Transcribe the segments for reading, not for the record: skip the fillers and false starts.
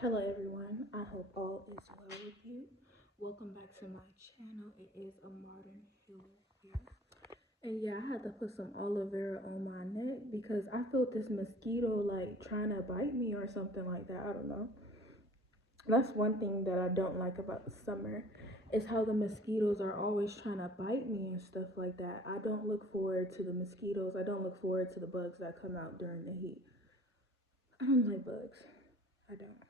Hello everyone, I hope all is well with you. Welcome back to my channel. It is a modern healer here. And yeah, I had to put some aloe vera on my neck because I felt this mosquito like trying to bite me or something like that. I don't know. That's one thing that I don't like about the summer is how the mosquitoes are always trying to bite me and stuff like that. I don't look forward to the mosquitoes. I don't look forward to the bugs that come out during the heat. I don't like bugs. I don't.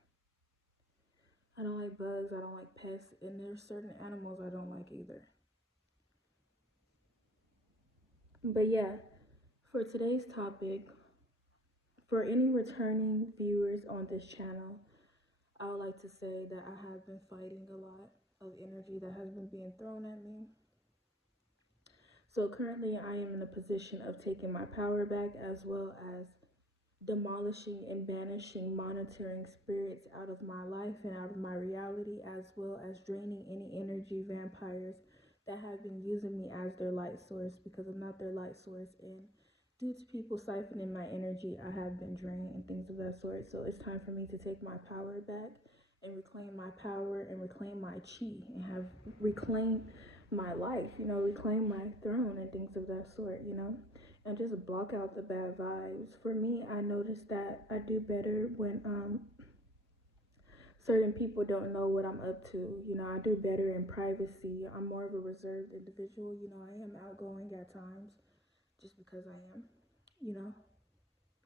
I don't like bugs, I don't like pests, and there's certain animals I don't like either. But yeah, for today's topic, for any returning viewers on this channel, I would like to say that I have been fighting a lot of energy that has been being thrown at me. So currently I am in a position of taking my power back as well as demolishing and banishing monitoring spirits out of my life and out of my reality, as well as draining any energy vampires that have been using me as their light source because I'm not their light source. And due to people siphoning my energy, I have been drained and things of that sort. So it's time for me to take my power back and reclaim my power and reclaim my chi and have reclaimed my life, reclaim my throne and things of that sort, and just block out the bad vibes. For me, I noticed that I do better when certain people don't know what I'm up to. I do better in privacy. I'm more of a reserved individual. I am outgoing at times just because I am. You know,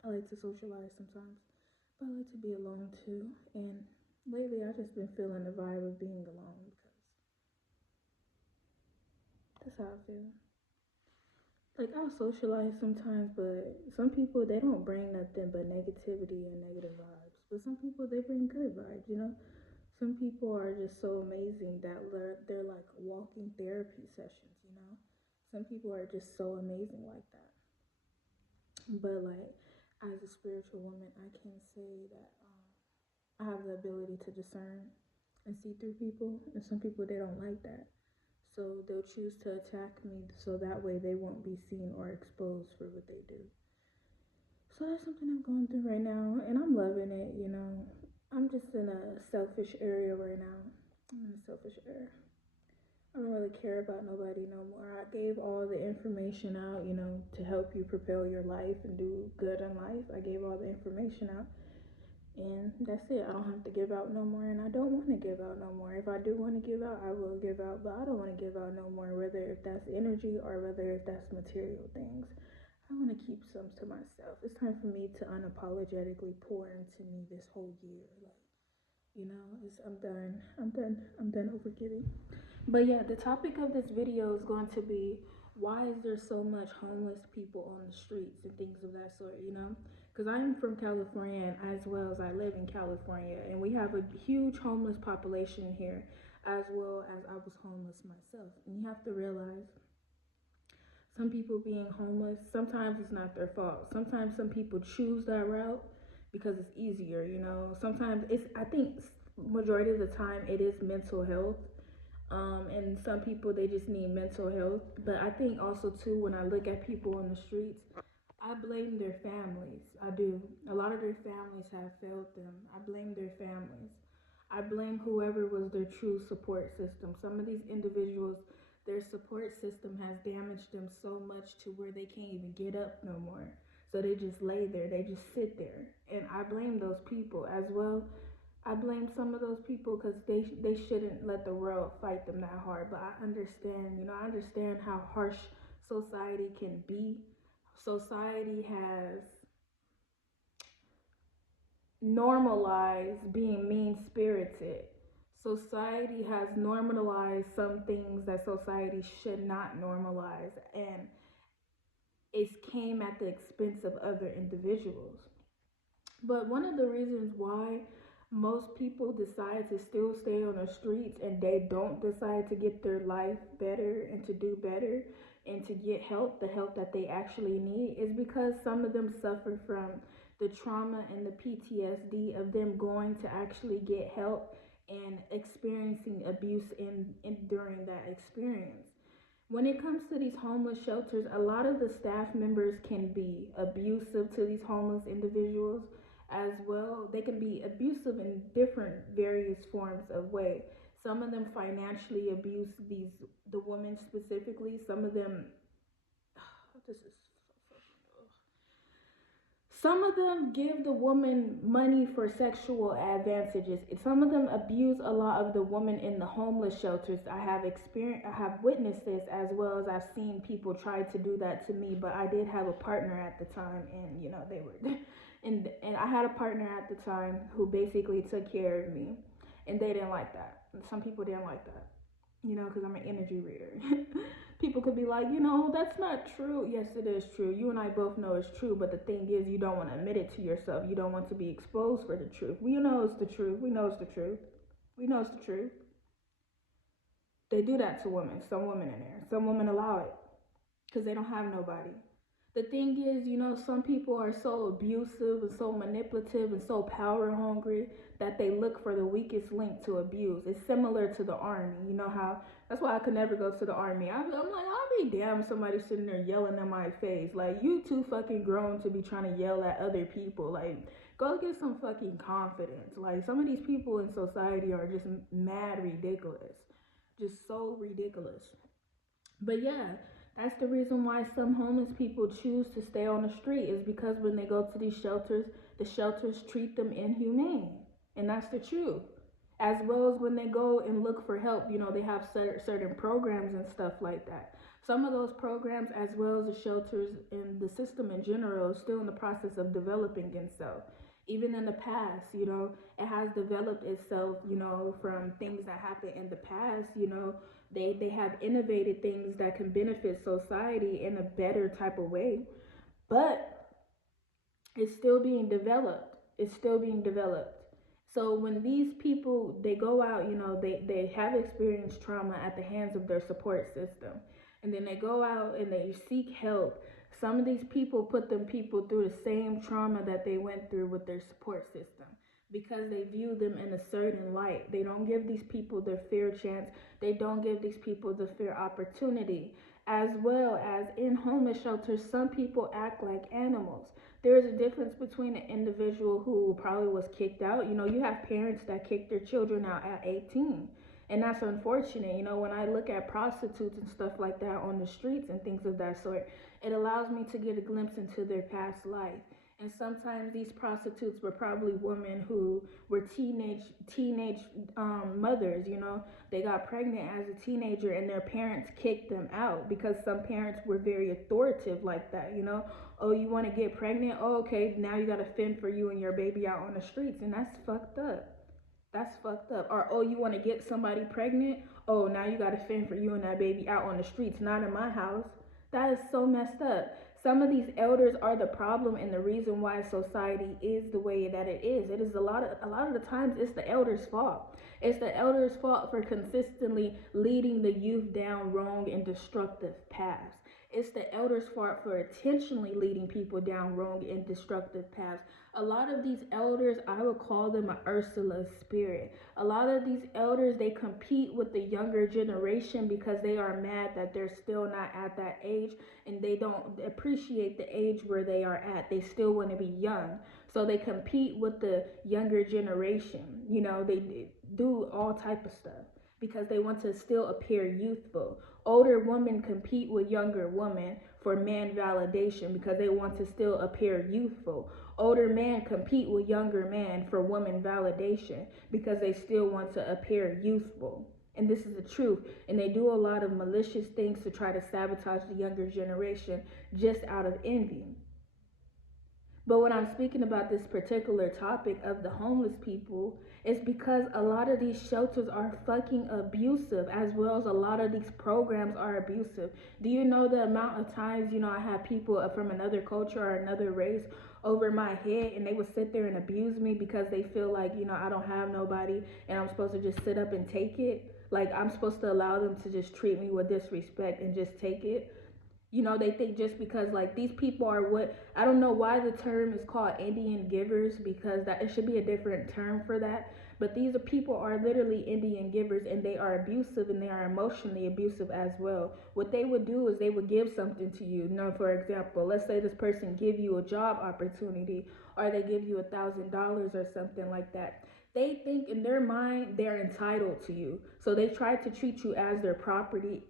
I like to socialize sometimes, but I like to be alone too. And lately, I've just been feeling the vibe of being alone because that's how I feel. Like I'll socialize sometimes, but some people they don't bring nothing but negativity and negative vibes. But some people they bring good vibes. Some people are just so amazing that they're like walking therapy sessions. Some people are just so amazing like that. But like as a spiritual woman, I can say that I have the ability to discern and see through people, and some people they don't like that. So they'll choose to attack me so that way they won't be seen or exposed for what they do. So that's something I'm going through right now, and I'm loving it. I'm just in a selfish area right now. I'm in a selfish area. I don't really care about nobody no more. I gave all the information out, to help you propel your life and do good in life. I gave all the information out. And that's it. I don't have to give out no more, and I don't want to give out no more. If I do want to give out, I will give out, but I don't want to give out no more, whether if that's energy or whether if that's material things. I want to keep some to myself. It's time for me to unapologetically pour into me this whole year. I'm done. I'm done. I'm done overgiving. But yeah, the topic of this video is going to be why is there so much homeless people on the streets and things of that sort. Because I'm from California and as well as I live in California, and we have a huge homeless population here, as well as I was homeless myself. And you have to realize some people being homeless, sometimes it's not their fault. Sometimes some people choose that route because it's easier. Sometimes I think majority of the time it is mental health. And some people they just need mental health. But I think also too when I look at people on the streets, I blame their families. I do. A lot of their families have failed them. I blame their families. I blame whoever was their true support system. Some of these individuals, their support system has damaged them so much to where they can't even get up no more. So they just lay there, they just sit there. And I blame those people as well. I blame some of those people because they shouldn't let the world fight them that hard. But I understand how harsh society can be. Society has normalized being mean spirited. Society has normalized some things that society should not normalize, and it came at the expense of other individuals. But one of the reasons why most people decide to still stay on the streets and they don't decide to get their life better and to do better and to get help, the help that they actually need, is because some of them suffer from the trauma and the PTSD of them going to actually get help and experiencing abuse during that experience. When it comes to these homeless shelters, a lot of the staff members can be abusive to these homeless individuals, as well. They can be abusive in different various forms of way. Some of them financially abuse the women specifically. Some of them this is some of them give the woman money for sexual advantages. Some of them abuse a lot of the women in the homeless shelters. I have witnessed this, as well as I've seen people try to do that to me. But I did have a partner at the time, and they were, and I had a partner at the time who basically took care of me, and they didn't like that. Some people didn't like that, because I'm an energy reader. People could be like, that's not true. Yes, it is true. You and I both know it's true, but the thing is, you don't want to admit it to yourself. You don't want to be exposed for the truth. We know it's the truth. We know it's the truth. We know it's the truth. They do that to women. Some women in there. Some women allow it because they don't have nobody. The thing is, some people are so abusive and so manipulative and so power hungry that they look for the weakest link to abuse. It's similar to the army. You know how that's why I could never go to the army. I'm like, I'll be damn somebody sitting there yelling in my face. Like, you too fucking grown to be trying to yell at other people. Like, go get some fucking confidence. Like, some of these people in society are just mad ridiculous. Just so ridiculous. But yeah, that's the reason why some homeless people choose to stay on the street, is because when they go to these shelters, the shelters treat them inhumane. And that's the truth. As well as when they go and look for help, they have certain programs and stuff like that. Some of those programs, as well as the shelters and the system in general, is still in the process of developing itself. Even in the past, it has developed itself, from things that happened in the past. They have innovated things that can benefit society in a better type of way, but it's still being developed. It's still being developed. So when these people, they go out, they have experienced trauma at the hands of their support system, and then they go out and they seek help. Some of these people put them people through the same trauma that they went through with their support system, because they view them in a certain light. They don't give these people their fair chance. They don't give these people the fair opportunity. As well as in homeless shelters, some people act like animals. There is a difference between an individual who probably was kicked out. You have parents that kick their children out at 18. And that's unfortunate. When I look at prostitutes and stuff like that on the streets and things of that sort, it allows me to get a glimpse into their past life. And sometimes these prostitutes were probably women who were teenage mothers. They got pregnant as a teenager and their parents kicked them out, because some parents were very authoritative like that. Oh, you want to get pregnant? Oh, okay, now you got to fend for you and your baby out on the streets. And that's fucked up. That's fucked up. Or, oh, you want to get somebody pregnant? Oh, now you got to fend for you and that baby out on the streets, not in my house. That is so messed up. Some of these elders are the problem and the reason why society is the way that it is. It is a lot of the times it's the elders' fault. It's the elders' fault for consistently leading the youth down wrong and destructive paths. It's the elders' fault for intentionally leading people down wrong and destructive paths. A lot of these elders, I would call them an Ursula spirit. A lot of these elders, they compete with the younger generation because they are mad that they're still not at that age, and they don't appreciate the age where they are at. They still want to be young. So they compete with the younger generation. They do all type of stuff because they want to still appear youthful. Older women compete with younger women for man validation because they want to still appear youthful. Older men compete with younger men for woman validation because they still want to appear youthful. And this is the truth. And they do a lot of malicious things to try to sabotage the younger generation just out of envy. But when I'm speaking about this particular topic of the homeless people, it's because a lot of these shelters are fucking abusive, as well as a lot of these programs are abusive. Do you know the amount of times, I have people from another culture or another race over my head, and they would sit there and abuse me because they feel like, I don't have nobody and I'm supposed to just sit up and take it? Like, I'm supposed to allow them to just treat me with disrespect and just take it? They think just because like these people are what I don't know why the term is called Indian givers because that it should be a different term for that. But these are people are literally Indian givers and they are abusive and they are emotionally abusive as well. What they would do is they would give something to you. For example, let's say this person give you a job opportunity or they give you $1,000 or something like that. They think in their mind they're entitled to you. So they try to treat you as their property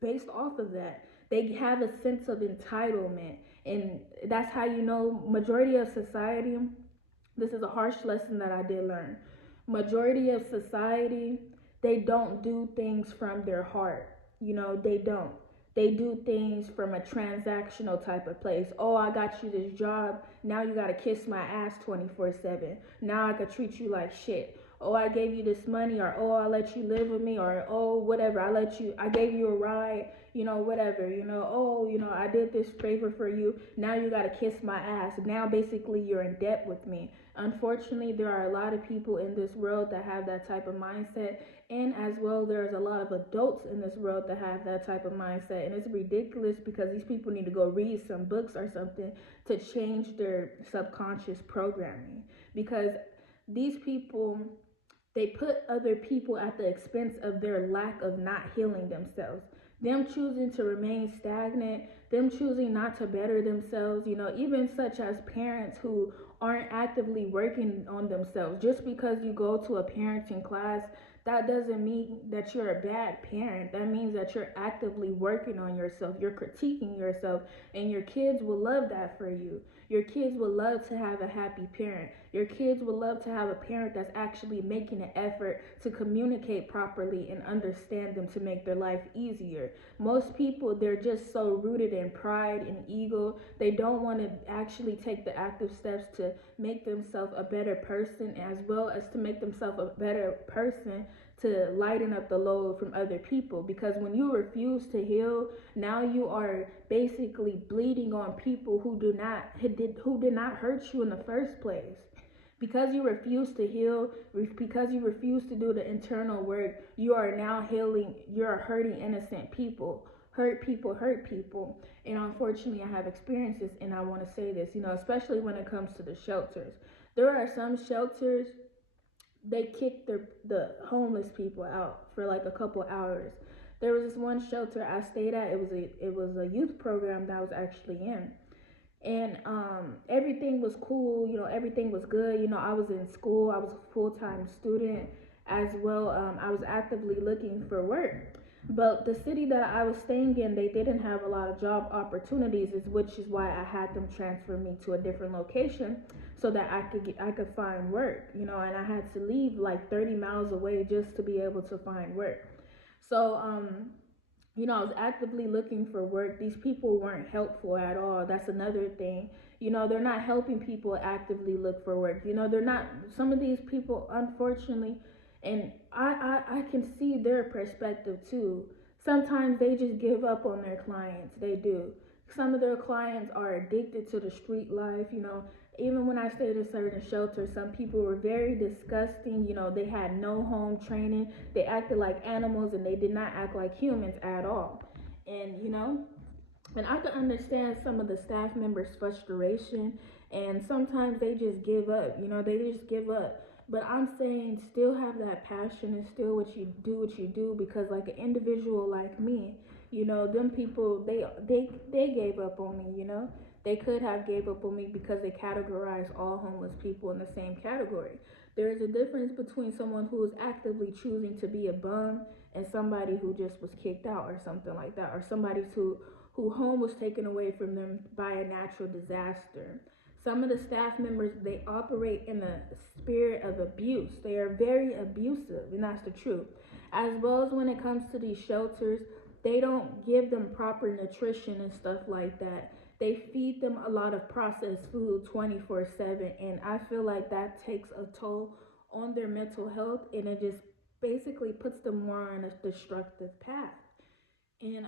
based off of that. They have a sense of entitlement. And that's how majority of society, this is a harsh lesson that I did learn. Majority of society, they don't do things from their heart. They don't. They do things from a transactional type of place. Oh, I got you this job. Now you got to kiss my ass 24/7. Now I could treat you like shit. Oh, I gave you this money, or oh, I let you live with me, or oh, whatever. I gave you a ride, whatever, oh, I did this favor for you. Now you got to kiss my ass. Now basically you're in debt with me. Unfortunately, there are a lot of people in this world that have that type of mindset. And as well, there's a lot of adults in this world that have that type of mindset. And it's ridiculous because these people need to go read some books or something to change their subconscious programming. Because these people, they put other people at the expense of their lack of not healing themselves. Them choosing to remain stagnant, them choosing not to better themselves, even such as parents who aren't actively working on themselves. Just because you go to a parenting class, that doesn't mean that you're a bad parent. That means that you're actively working on yourself. You're critiquing yourself, and your kids will love that for you. Your kids would love to have a happy parent. Your kids would love to have a parent that's actually making an effort to communicate properly and understand them to make their life easier. Most people, they're just so rooted in pride and ego. They don't want to actually take the active steps to make themselves a better person, as well as to make themselves a better person to lighten up the load from other people. Because when you refuse to heal, now you are basically bleeding on people who did not hurt you in the first place. Because you refuse to heal, because you refuse to do the internal work, you are now healing, you're hurting innocent people. Hurt people hurt people. And unfortunately, I have experiences, and I want to say this, especially when it comes to the shelters. There are some shelters, they kick the homeless people out for like a couple hours. There was this one shelter I stayed at. It was a youth program that I was actually in, and everything was cool. Everything was good. I was in school. I was a full-time student as well. I was actively looking for work, but the city that I was staying in, they didn't have a lot of job opportunities, which is why I had them transfer me to a different location so that I could find work. And I had to leave like 30 miles away just to be able to find work. So I was actively looking for work. These people weren't helpful at all. That's another thing. They're not helping people actively look for work. They're not, some of these people, unfortunately, and I can see their perspective too. Sometimes they just give up on their clients. They do. Some of their clients are addicted to the street life. Even when I stayed in certain shelters, some people were very disgusting. They had no home training. They acted like animals and they did not act like humans at all. And and I can understand some of the staff members' frustration, and sometimes they just give up. They just give up. But I'm saying still have that passion and still what you do, because like an individual like me, them people, they gave up on me. They could have gave up on me because they categorize all homeless people in the same category. There is a difference between someone who is actively choosing to be a bum and somebody who just was kicked out or something like that, or somebody who home was taken away from them by a natural disaster. Some of the staff members, they operate in a spirit of abuse. They are very abusive, and that's the truth. As well as when it comes to these shelters, they don't give them proper nutrition and stuff like that. They feed them a lot of processed food 24/7, and I feel like that takes a toll on their mental health, and it just basically puts them more on a destructive path. And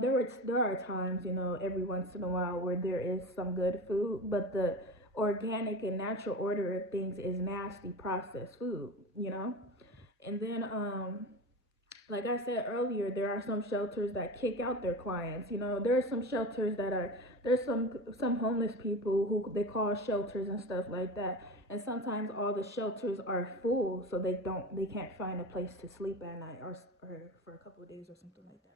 there are times, every once in a while where there is some good food, but the organic and natural order of things is nasty processed food. And then Like I said earlier, there are some shelters that kick out their clients. You know, there are some shelters that are there's some homeless people who they call shelters and stuff like that. And sometimes all the shelters are full, so they can't find a place to sleep at night or for a couple of days or something like that.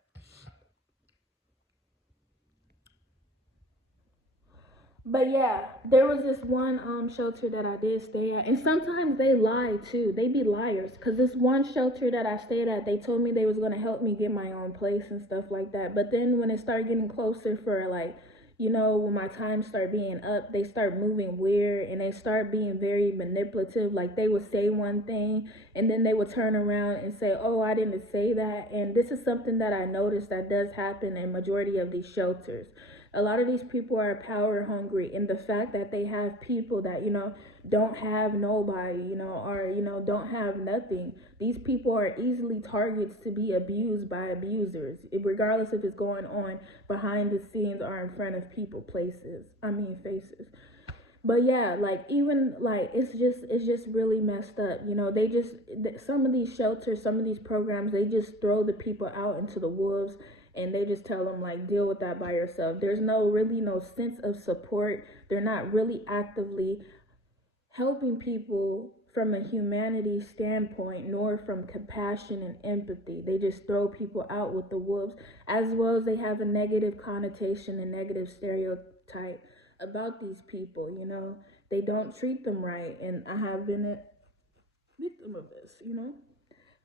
But yeah, there was this one shelter that I did stay at, and sometimes they lie too. They be liars. Cause this one shelter that I stayed at, they told me they was gonna help me get my own place and stuff like that. But then when it started getting closer for like, when my time start being up, they start moving weird and they start being very manipulative. Like they would say one thing and then they would turn around and say, "Oh, I didn't say that." And this is something that I noticed that does happen in majority of these shelters. A lot of these people are power hungry, and the fact that they have people that don't have nobody, or don't have nothing. These people are easily targets to be abused by abusers, regardless if it's going on behind the scenes or in front of people places, I mean faces. But yeah, like even like it's just really messed up. They just some of these shelters, some of these programs, they just throw the people out into the wolves, and they just tell them like deal with that by yourself. There's no sense of support. They're not really actively helping people from a humanity standpoint, nor from compassion and empathy. They just throw people out with the wolves, as well as they have a negative connotation and negative stereotype about these people. They don't treat them right, and I have been a victim of this.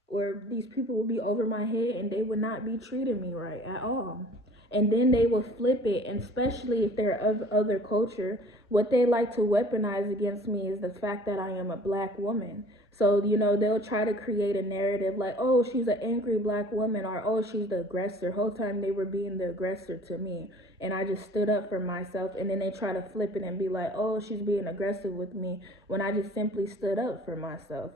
Or these people would be over my head and they would not be treating me right at all. And then they will flip it, and especially if they're of other culture, what they like to weaponize against me is the fact that I am a black woman. So, they'll try to create a narrative like, oh, she's an angry black woman, or oh, she's the aggressor. Whole time they were being the aggressor to me. And I just stood up for myself. And then they try to flip it and be like, oh, she's being aggressive with me, when I just simply stood up for myself.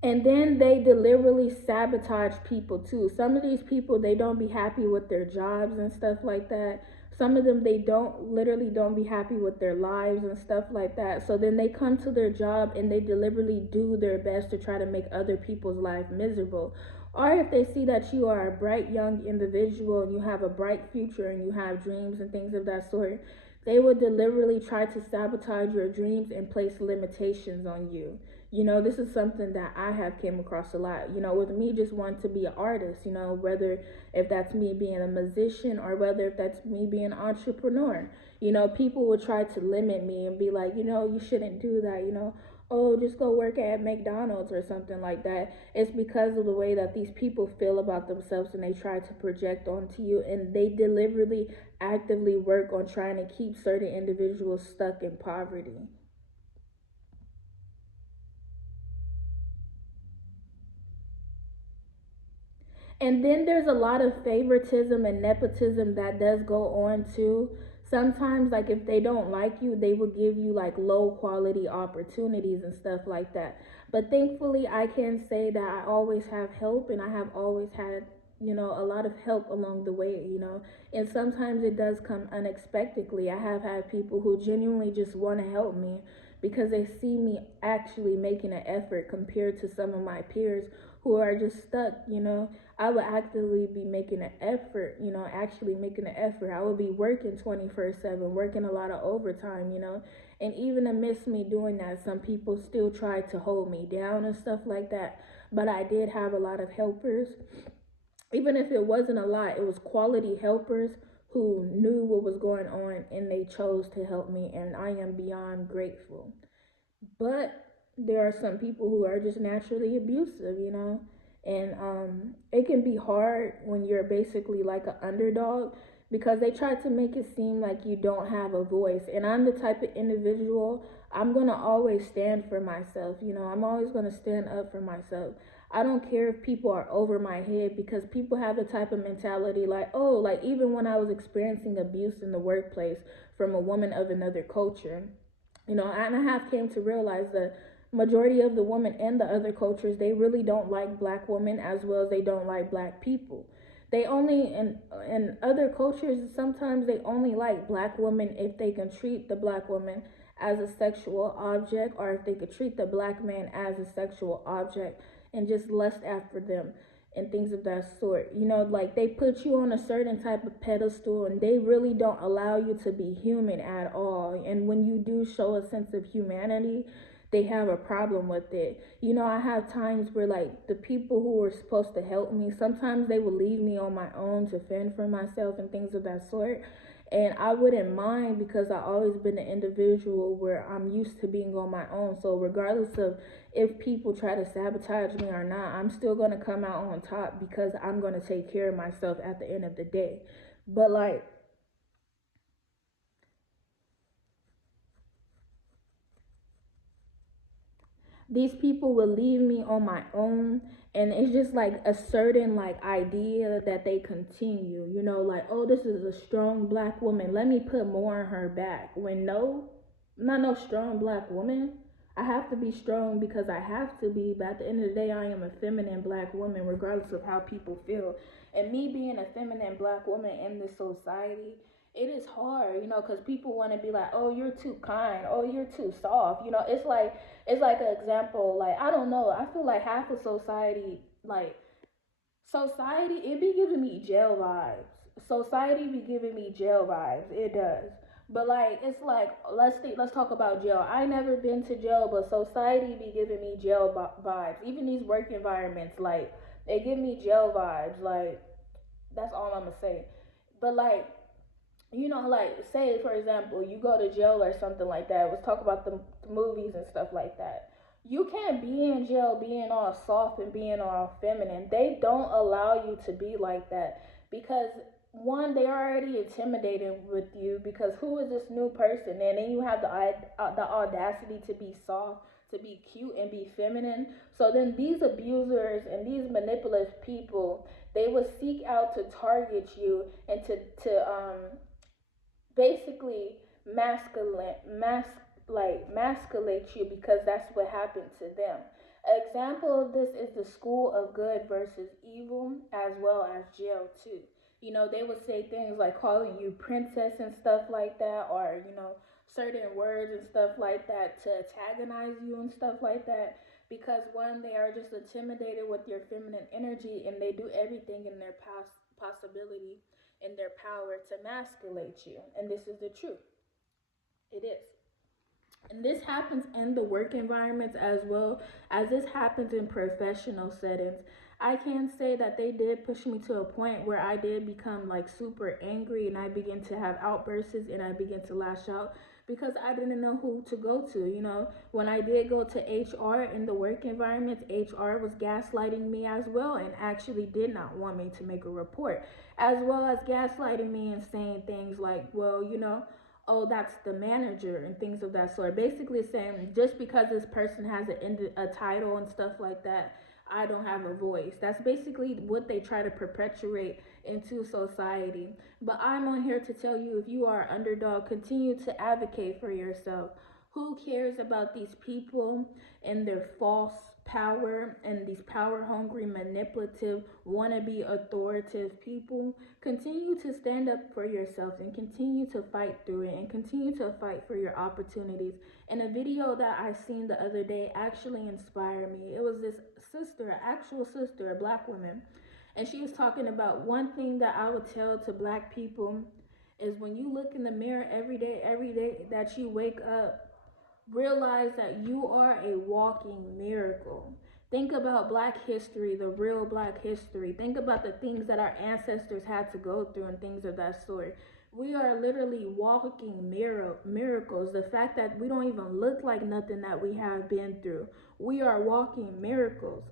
And then they deliberately sabotage people too. Some of these people, they don't be happy with their jobs and stuff like that. Some of them, they don't be happy with their lives and stuff like that. So then they come to their job and they deliberately do their best to try to make other people's life miserable. Or if they see that you are a bright young individual and you have a bright future and you have dreams and things of that sort, they would deliberately try to sabotage your dreams and place limitations on you. This is something that I have came across a lot. With me just wanting to be an artist, whether if that's me being a musician or whether if that's me being an entrepreneur. People would try to limit me and be like, you shouldn't do that. Oh, just go work at McDonald's or something like that. It's because of the way that these people feel about themselves, and they try to project onto you, and they deliberately actively work on trying to keep certain individuals stuck in poverty. And then there's a lot of favoritism and nepotism that does go on too. Sometimes, like, if they don't like you, they will give you like low quality opportunities and stuff like that. But thankfully, I can say that I always have help, and I have always had, a lot of help along the way. And sometimes it does come unexpectedly. I have had people who genuinely just want to help me because they see me actually making an effort compared to some of my peers who are just stuck. I would actively be making an effort, actually making an effort. I would be working 24/7, working a lot of overtime. And even amidst me doing that, some people still try to hold me down and stuff like that. But I did have a lot of helpers. Even if it wasn't a lot, it was quality helpers who knew what was going on and they chose to help me. And I am beyond grateful. But there are some people who are just naturally abusive. And it can be hard when you're basically like an underdog, because they try to make it seem like you don't have a voice. And I'm the type of individual, I'm going to always stand for myself. I'm always going to stand up for myself. I don't care if people are over my head, because people have the type of mentality like, oh, like even when I was experiencing abuse in the workplace from a woman of another culture, and I have came to realize that majority of the women in the other cultures, they really don't like black women as well as they don't like black people. They only in other cultures, sometimes they only like black women if they can treat the black woman as a sexual object, or if they could treat the black man as a sexual object and just lust after them and things of that sort. You know, like they put you on a certain type of pedestal and they really don't allow you to be human at all. And when you do show a sense of humanity, they have a problem with it. You know, I have times where like the people who were supposed to help me, sometimes they would leave me on my own to fend for myself and things of that sort. And I wouldn't mind because I always been an individual where I'm used to being on my own. So regardless of if people try to sabotage me or not, I'm still gonna come out on top because I'm gonna take care of myself at the end of the day. But like these people will leave me on my own, and it's just like a certain like idea that they continue, you know, like, oh, this is a strong black woman, let me put more on her back, when no, I'm not no strong black woman. I have to be strong because I have to be, but at the end of the day I am a feminine black woman regardless of how people feel. And me being a feminine black woman in this society, it is hard, you know, because people want to be like, oh, you're too kind, oh, you're too soft, you know. It's like an example, like, I don't know, I feel like half of society, like, society, it be giving me jail vibes. Society be giving me jail vibes, it does. But like, it's like, let's talk about jail. I never been to jail, but society be giving me jail vibes. Even these work environments, like, they give me jail vibes. Like, that's all I'm gonna say. But like, you know, like, say for example, you go to jail or something like that. Let's talk about the movies and stuff like that. You can't be in jail being all soft and being all feminine. They don't allow you to be like that because one, they're already intimidated with you because who is this new person? And then you have the audacity to be soft, to be cute and be feminine. So then these abusers and these manipulative people, they would seek out to target you and to basically masculate you because that's what happened to them. An example of this is the school of good versus evil, as well as jail too. You know, they would say things like calling you princess and stuff like that, or, you know, certain words and stuff like that to antagonize you and stuff like that. Because one, they are just intimidated with your feminine energy and they do everything in their possibility, in their power to masculate you. And this is the truth. It is. And this happens in the work environments as well as this happens in professional settings. I can say that they did push me to a point where I did become like super angry and I began to have outbursts and I began to lash out because I didn't know who to go to. You know, when I did go to HR in the work environment, HR was gaslighting me as well and actually did not want me to make a report, as well as gaslighting me and saying things like, well, you know, oh, that's the manager and things of that sort. Basically saying just because this person has a title and stuff like that, I don't have a voice. That's basically what they try to perpetuate into society. But I'm on here to tell you, if you are an underdog, continue to advocate for yourself. Who cares about these people and their false power and these power hungry, manipulative, wannabe authoritative people? Continue to stand up for yourself and continue to fight through it and continue to fight for your opportunities. And a video that I seen the other day actually inspired me. It was this sister, an actual sister, a black woman, and she was talking about one thing that I would tell to black people is when you look in the mirror every day that you wake up, realize that you are a walking miracle. Think about black history, the real black history. Think about the things that our ancestors had to go through and things of that sort. We are literally walking miracles. The fact that we don't even look like nothing that we have been through. We are walking miracles.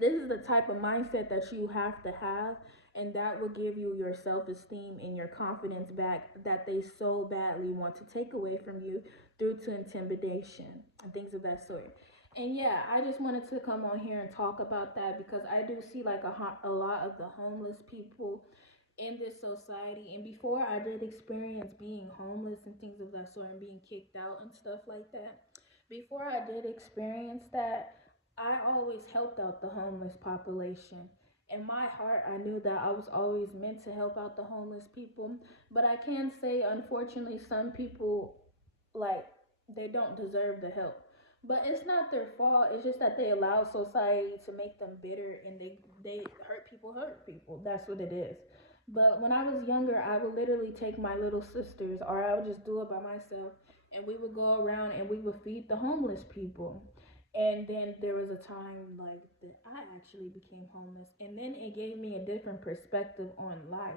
This is the type of mindset that you have to have, and that will give you your self-esteem and your confidence back that they so badly want to take away from you through to intimidation and things of that sort. And yeah, I just wanted to come on here and talk about that because I do see like a lot of the homeless people in this society. And before I did experience being homeless and things of that sort and being kicked out and stuff like that, before I did experience that, I always helped out the homeless population. In my heart, I knew that I was always meant to help out the homeless people. But I can say, unfortunately, some people, like, They don't deserve the help. But it's not their fault. It's just that they allow society to make them bitter, and they hurt people. That's what it is. But when I was younger, I would literally take my little sisters, or I would just do it by myself, and we would go around and we would feed the homeless people. And then there was a time like that I actually became homeless, and then it gave me a different perspective on life.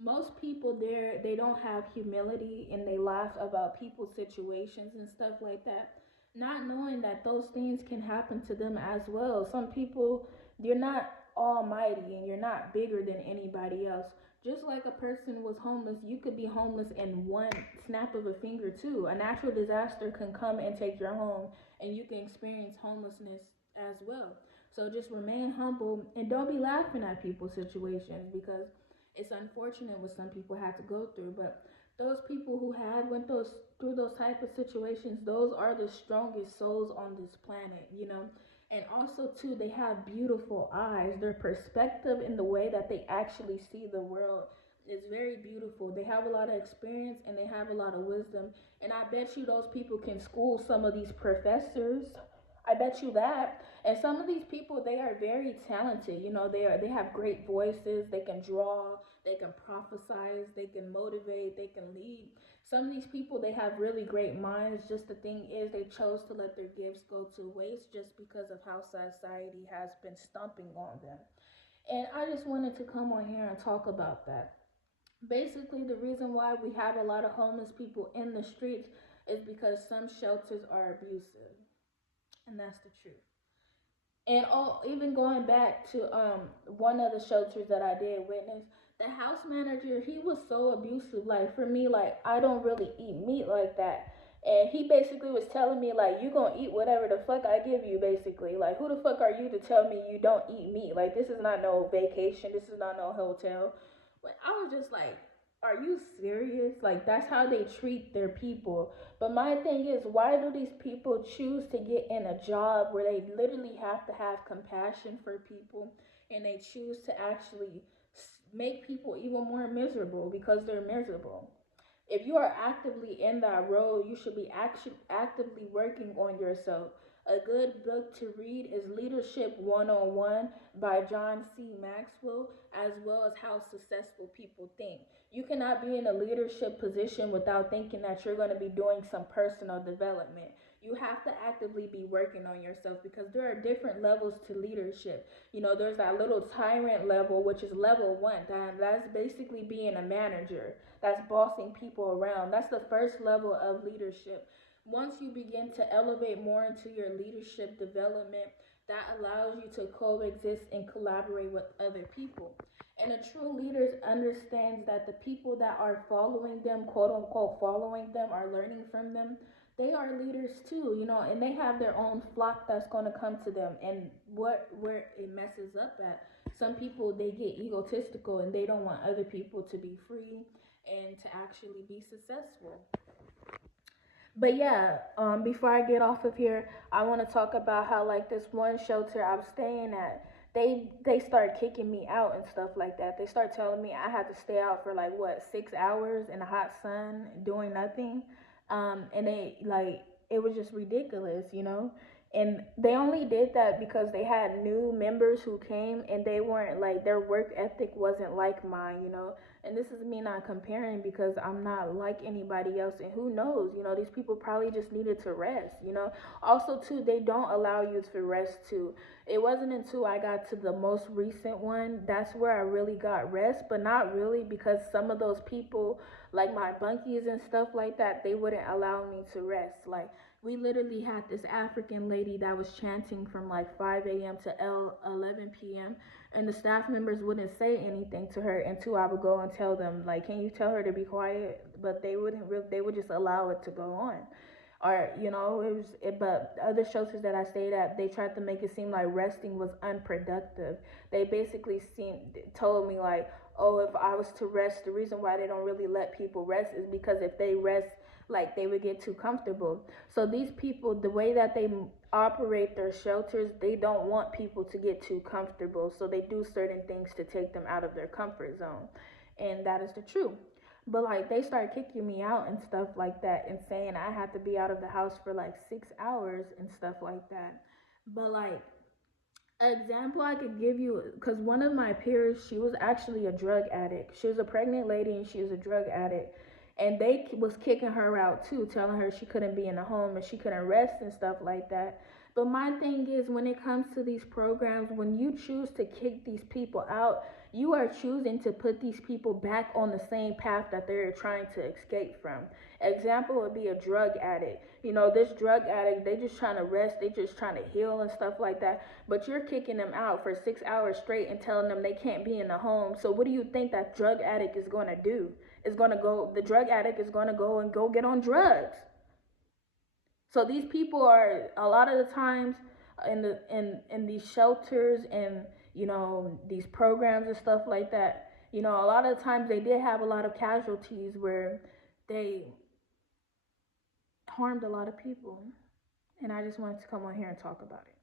Most people there, they don't have humility, and they laugh about people's situations and stuff like that, not knowing that those things can happen to them as well. Some people, you're not almighty and you're not bigger than anybody else. Just like a person was homeless, you could be homeless in one snap of a finger too. A natural disaster can come and take your home, and you can experience homelessness as well. So just remain humble and don't be laughing at people's situations, because it's unfortunate what some people have to go through. But those people who have went through those type of situations, those are the strongest souls on this planet. And also too, they have beautiful eyes. Their perspective in the way that they actually see the world is very beautiful. They have a lot of experience and they have a lot of wisdom. And I bet you those people can school some of these professors. I bet you that. And some of these people, they are very talented. They have great voices. They can draw. They can prophesize. They can motivate. They can lead. Some of these people, they have really great minds. Just the thing is, they chose to let their gifts go to waste just because of how society has been stumping on them. And I just wanted to come on here and talk about that. Basically, the reason why we have a lot of homeless people in the streets is because some shelters are abusive, and that's the truth. And even going back to one of the shelters that I did witness, the house manager, he was so abusive. Like, for me, like, I don't really eat meat like that. And he basically was telling me, like, you gonna eat whatever the fuck I give you, basically. Like, who the fuck are you to tell me you don't eat meat? Like, this is not no vacation. This is not no hotel. But I was just like, are you serious? Like, that's how they treat their people. But my thing is, why do these people choose to get in a job where they literally have to have compassion for people, and they choose to actually make people even more miserable because they're miserable? If you are actively in that role, you should be actively working on yourself. A good book to read is Leadership 101 by John C. Maxwell, as well as How Successful People Think. You cannot be in a leadership position without thinking that you're going to be doing some personal development. You have to actively be working on yourself, because there are different levels to leadership. There's that little tyrant level, which is level one. That's basically being a manager. That's bossing people around. That's the first level of leadership. Once you begin to elevate more into your leadership development, that allows you to coexist and collaborate with other people. And a true leader understands that the people that are following them, quote unquote, following them, are learning from them. They are leaders too, and they have their own flock that's going to come to them. And where it messes up at, some people, they get egotistical and they don't want other people to be free and to actually be successful. But yeah, before I get off of here, I want to talk about how, like, this one shelter I was staying at, they start kicking me out and stuff like that. They start telling me I had to stay out for, like, what, 6 hours in the hot sun doing nothing, and it was just ridiculous. And they only did that because they had new members who came, and they weren't, like, their work ethic wasn't like mine. And this is me not comparing, because I'm not like anybody else, and who knows, these people probably just needed to rest. Also too, they don't allow you to rest too. It wasn't until I got to the most recent one, that's where I really got rest, but not really, because some of those people, like my bunkies and stuff like that, they wouldn't allow me to rest. Like, we literally had this African lady that was chanting from like 5 a.m. to 11 p.m., and the staff members wouldn't say anything to her until I would go and tell them, like, can you tell her to be quiet? But they wouldn't really, they would just allow it to go on. Or, but other shelters that I stayed at, they tried to make it seem like resting was unproductive. They basically told me, like, oh, if I was to rest, the reason why they don't really let people rest is because if they rest, like, they would get too comfortable. So these people, the way that they operate their shelters, they don't want people to get too comfortable. So they do certain things to take them out of their comfort zone. And that is the truth. But like they start kicking me out and stuff like that and saying I have to be out of the house for like 6 hours and stuff like that. But like example I could give you, because one of my peers, she was actually a drug addict. She was a pregnant lady and she was a drug addict, and they was kicking her out too, telling her she couldn't be in the home and she couldn't rest and stuff like that. But my thing is, when it comes to these programs, when you choose to kick these people out, you are choosing to put these people back on the same path that they're trying to escape from. Example would be a drug addict. You know, this drug addict, they just trying to rest, they just trying to heal and stuff like that. But you're kicking them out for 6 hours straight and telling them they can't be in the home. So what do you think that drug addict is going to do? Is going to go, the drug addict is going to go and go get on drugs. So these people are a lot of the times in these shelters and these programs and stuff like that. A lot of the times they did have a lot of casualties where they harmed a lot of people. And I just wanted to come on here and talk about it.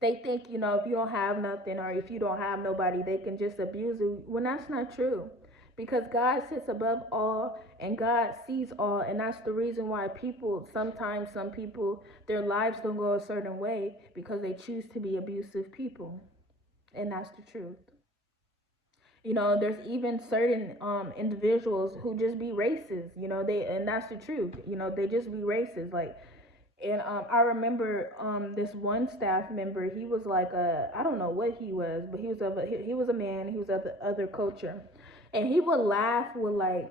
They think, if you don't have nothing or if you don't have nobody, they can just abuse you. When that's not true. Because God sits above all and God sees all. And that's the reason why sometimes some people, their lives don't go a certain way because they choose to be abusive people. And that's the truth. There's even certain individuals who just be racist, and that's the truth. They just be racist. Like, and I remember this one staff member. He was like I don't know what he was, but he was a man. He was of the other culture, and he would laugh with like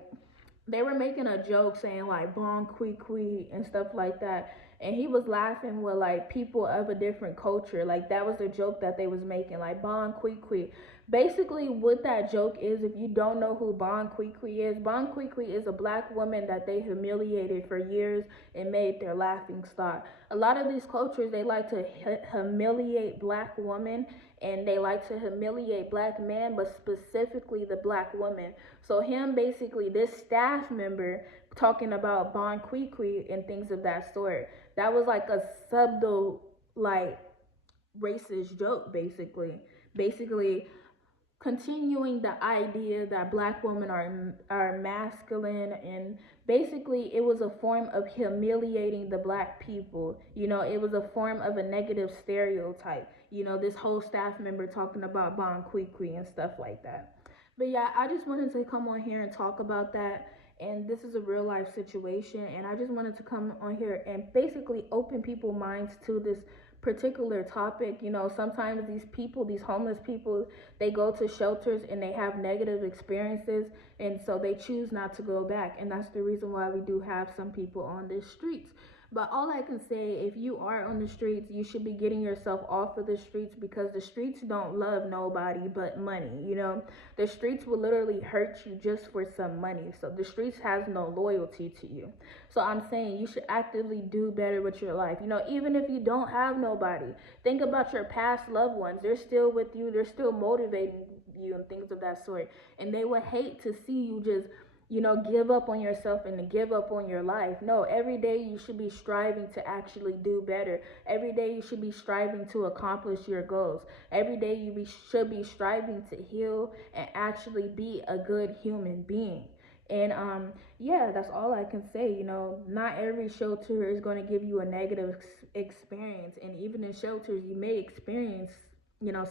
they were making a joke saying like bon qui qui and stuff like that, and he was laughing with like people of a different culture. Like that was the joke that they was making, like bon qui qui. Basically, what that joke is, if you don't know who Bon Qui Qui is a black woman that they humiliated for years and made their laughing stock. A lot of these cultures, they like to humiliate black women and they like to humiliate black men, but specifically the black woman. So him, basically, this staff member talking about Bon Qui Qui and things of that sort, that was like a subtle, like, racist joke, basically continuing the idea that black women are masculine, and basically it was a form of humiliating the black people. It was a form of a negative stereotype. This whole staff member talking about bon qui qui and stuff like that. But yeah, I just wanted to come on here and talk about that. And this is a real life situation, and I just wanted to come on here and basically open people's minds to this particular topic. Sometimes these homeless people, they go to shelters and they have negative experiences, and so they choose not to go back. And that's the reason why we do have some people on the streets. But all I can say, if you are on the streets, you should be getting yourself off of the streets, because the streets don't love nobody but money. The streets will literally hurt you just for some money. So the streets has no loyalty to you. So I'm saying you should actively do better with your life. Even if you don't have nobody, think about your past loved ones. They're still with you. They're still motivating you and things of that sort. And they would hate to see you just give up on yourself and to give up on your life. No, every day you should be striving to actually do better. Every day you should be striving to accomplish your goals. Every day should be striving to heal and actually be a good human being. And yeah, that's all I can say. Not every shelter is going to give you a negative experience, and even in shelters you may experience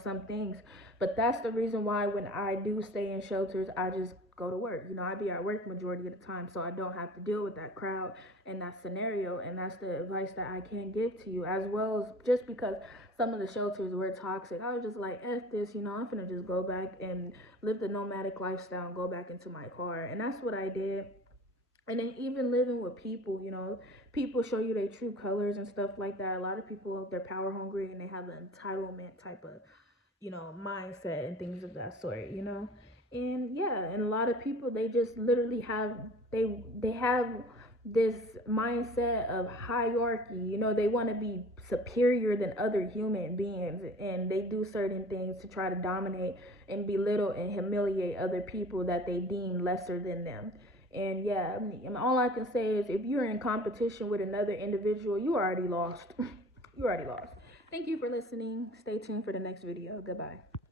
some things. But that's the reason why when I do stay in shelters, I just go to work. I be at work majority of the time, so I don't have to deal with that crowd and that scenario. And that's the advice that I can give to you, as well as just because some of the shelters were toxic, I was just like, F this, I'm finna just go back and live the nomadic lifestyle and go back into my car. And that's what I did. And then even living with people, people show you their true colors and stuff like that. A lot of people, they're power hungry and they have an entitlement type of mindset and things of that sort. And yeah, and a lot of people, they just literally have they have this mindset of hierarchy. They want to be superior than other human beings, and they do certain things to try to dominate and belittle and humiliate other people that they deem lesser than them. And yeah, all I can say is, if you're in competition with another individual, you already lost. You already lost. Thank you for listening. Stay tuned for the next video. Goodbye.